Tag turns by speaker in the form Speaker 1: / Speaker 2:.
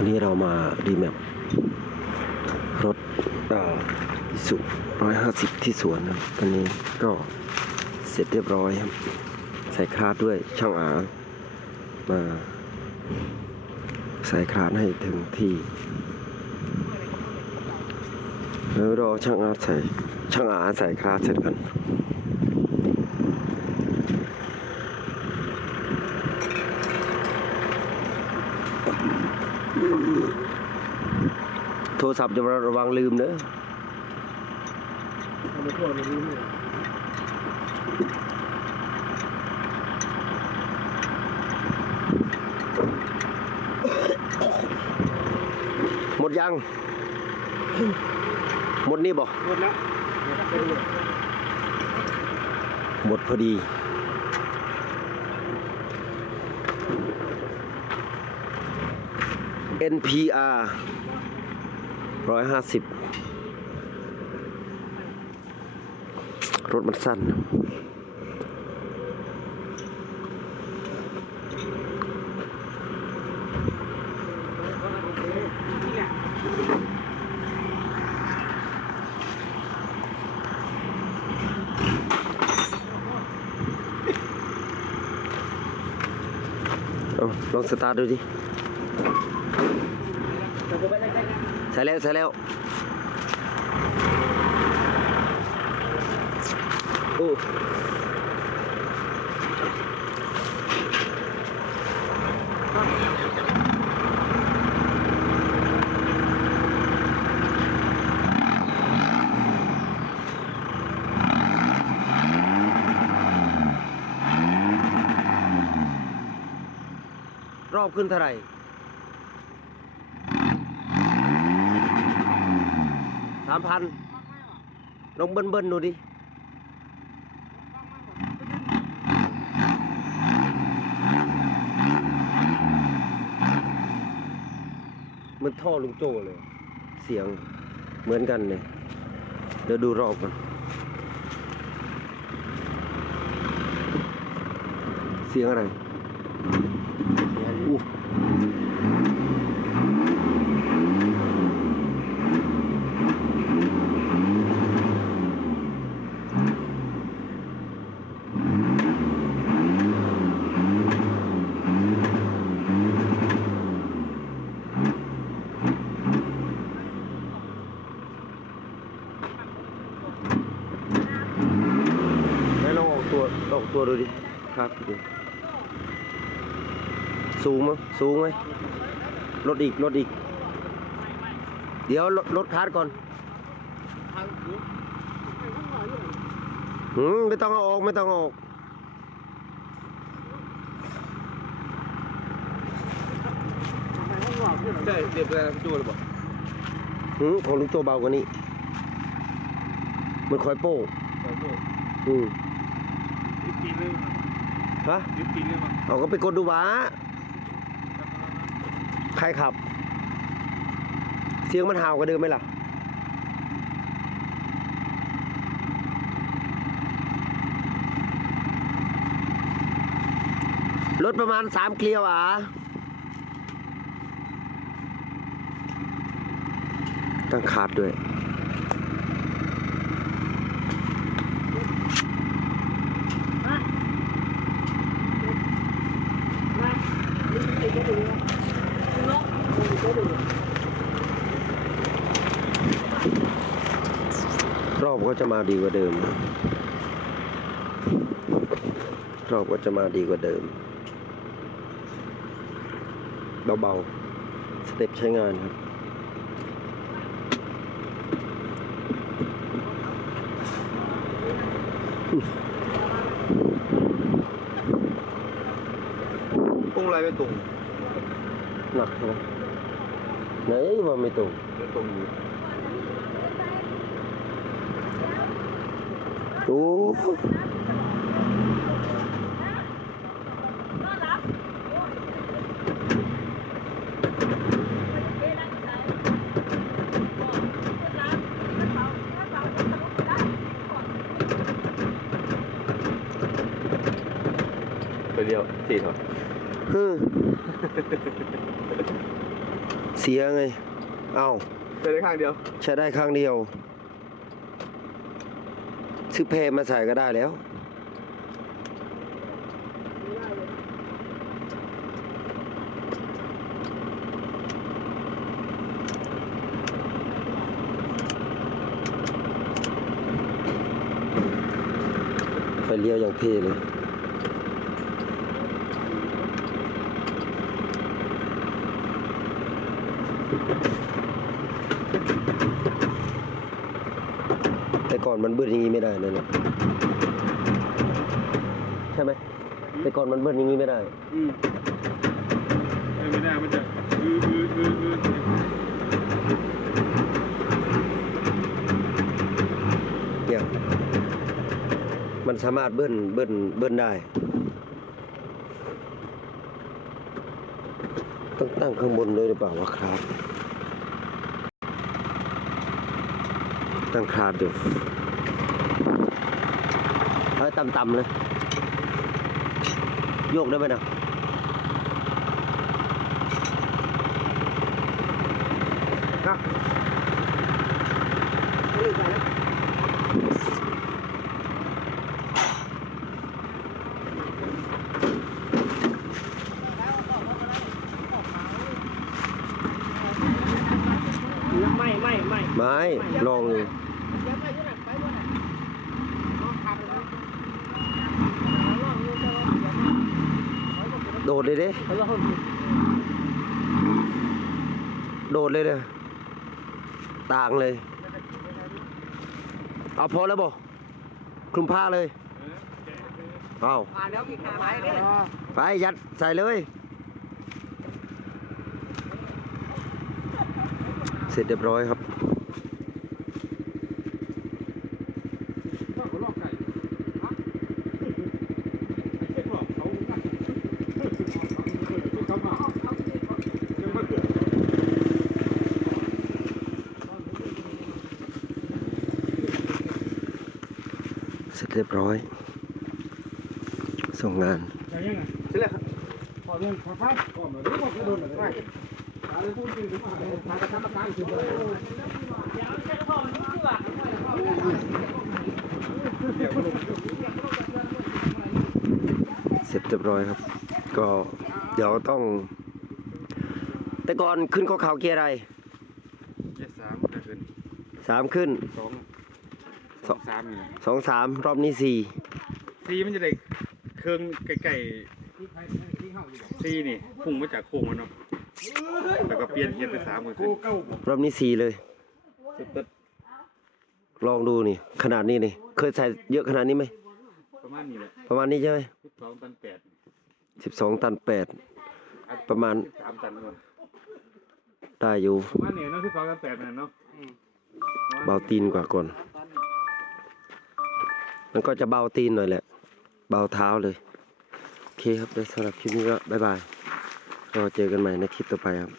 Speaker 1: วันนี้เรามารีแมปรถสุร้อยห้าสิบที่สวนครับวันนี้ก็เสร็จเรียบร้อยครับ ใส่คลาดด้วยช่างอามา ใส่คลาดให้ถึงที่ แล้วรอช่างอาใส่ช่างอาใส่คลาดเสร็จกัน โทรศัพท์จะระวังลืมเนอะ
Speaker 2: เอามาทั่วในนี้เนี่ย
Speaker 1: หมดยัง หมดนี่บ่
Speaker 2: หมดแล้วเป็นหมด
Speaker 1: หมดพอดี NPR ร้อยห้าสิบรถมันสั้นเอาลองสตาร์ทดูดิ ส่แล้วใส่แล้วโอ้รอบขึ้นเท่าไหร่ สามพันลองเบิ้ลเบิ้ลดูดิมันท่อลุงโจเลย เสียงเหมือนกันเลยเดี๋ยวดูรอบกันเสียงอะไรอู้ไหนลองออกตัว ออกตัวดูดิครับดูสูงมั้ยสูงไหมลดอีกลดอีก เดี๋ยวลดลดคาร์ดก่อน
Speaker 2: ทางหู
Speaker 1: หืมไม่ต้องเอาออกไม่ต้องเอาออก
Speaker 2: ทางห้องหลอกที่ไหน
Speaker 3: ใช่เรียบร้อยจูเลยบอก
Speaker 1: หืมของลุงโจเบากว่านี้ มันคอยโป้
Speaker 3: ขอโทษ
Speaker 1: อืม
Speaker 3: ยึดตีนเลยมั้ง
Speaker 1: ฮะ
Speaker 3: ยึดตีนเลยมั้ง
Speaker 1: เอาก็ไปกดดูวะใครขับ เสียงมันห่าวกว่าเดิมไหมล่ะรถประมาณสามเกลียวอะตั้งขาดด้วย อบก็จะมาดีกว่าเดิม รอบก็จะมาดีกว่าเดิม เบาๆ สเต็ปใช้งานครับ
Speaker 3: พุ่งอะไรไม่ตรง
Speaker 1: หนักใช่ไหมไหนว่าไม่ตรง
Speaker 3: ไม่ตรงอยู่
Speaker 1: โอ้
Speaker 3: ไปเดียวสี่เถอะ
Speaker 1: ฮึเสียไง เอ้า
Speaker 3: ใช้ได้ข้างเดียว
Speaker 1: ใช้ได้ข้างเดียว ซื้อเพมาใส่ก็ได้แล้วไฟเลี้ยวอย่างเท่เลย แต่ก่อนมันเบิ้ลอย่างนี้ไม่ได้นั่นแหละใช่ไหมแต่ก่อนมันเบิ้ลอย่างนี้ไม่ได้
Speaker 3: อืมไม่ได้มันจะอืออืออืออือ
Speaker 1: เนี่ยมันสามารถเบิ้ลเบิ้ลเบิ้ลได้ต้องตั้งข้างบนเลยหรือเปล่าวะครับ ตั้งคาดอยู่เฮ้ยต่ำๆเลย โยกได้ไหมนะไม้ลองเลย โดดเลยเด้โดดเลยเด้ต่างเลย เอาพอแล้วบ่คลุมผ้าเลยเอา
Speaker 2: ไป
Speaker 1: ยัดใส่เลย เสร็จเรียบร้อยครับ
Speaker 3: ลอกไก่เช็คหลอกเขา เส
Speaker 1: ร็จเรียบร้อย ส่งงาน
Speaker 3: ยังยังไงใช่เลยครับพอเรื่องพอไปก่อมาดูว่าจะโดนอะไรอะไรพูดจริงหรือเปล่า
Speaker 2: มากระทำการคือ
Speaker 1: เสร็จเรียบร้อยครับ ก็ เดี๋ยวต้อง แต่ก่อนขึ้นข้อเขาเกียร์อะไร
Speaker 3: เจ็ดสามจะขึ้น
Speaker 1: สามขึ้น
Speaker 3: สองสองสามนี่
Speaker 1: สองสามรอบนี้สี่
Speaker 3: ซีมันจะได้เครื่องไก่ๆซีนี่พุ่งมาจากโค้งมันเนาะแล้วก็เปลี่ยนเกียร์เป็นสามมือขึ้น
Speaker 1: รอบนี้สี่เลย
Speaker 3: สุดตัด
Speaker 1: ลองดูนี่ ขนาดนี้นี่ เคยใส่เยอะขนาดนี้ไหม
Speaker 3: ประมาณนี้แหละ
Speaker 1: ประมาณนี้ใช่ไหม
Speaker 3: สิบสองตันแปด
Speaker 1: สิบสองตันแปด ประมาณ
Speaker 3: สามตันก่อน
Speaker 1: ได้อยู่
Speaker 3: ประมาณนี้เนาะสิบสองตันแปดนั่นเนาะ
Speaker 1: เบาตีนกว่าก่อน มันก็จะเบาตีนหน่อยแหละ เบาเท้าเลย โอเคครับแล้วสำหรับคลิปนี้ก็บ๊ายบายก็เจอกันใหม่ในคลิปต่อไปครับ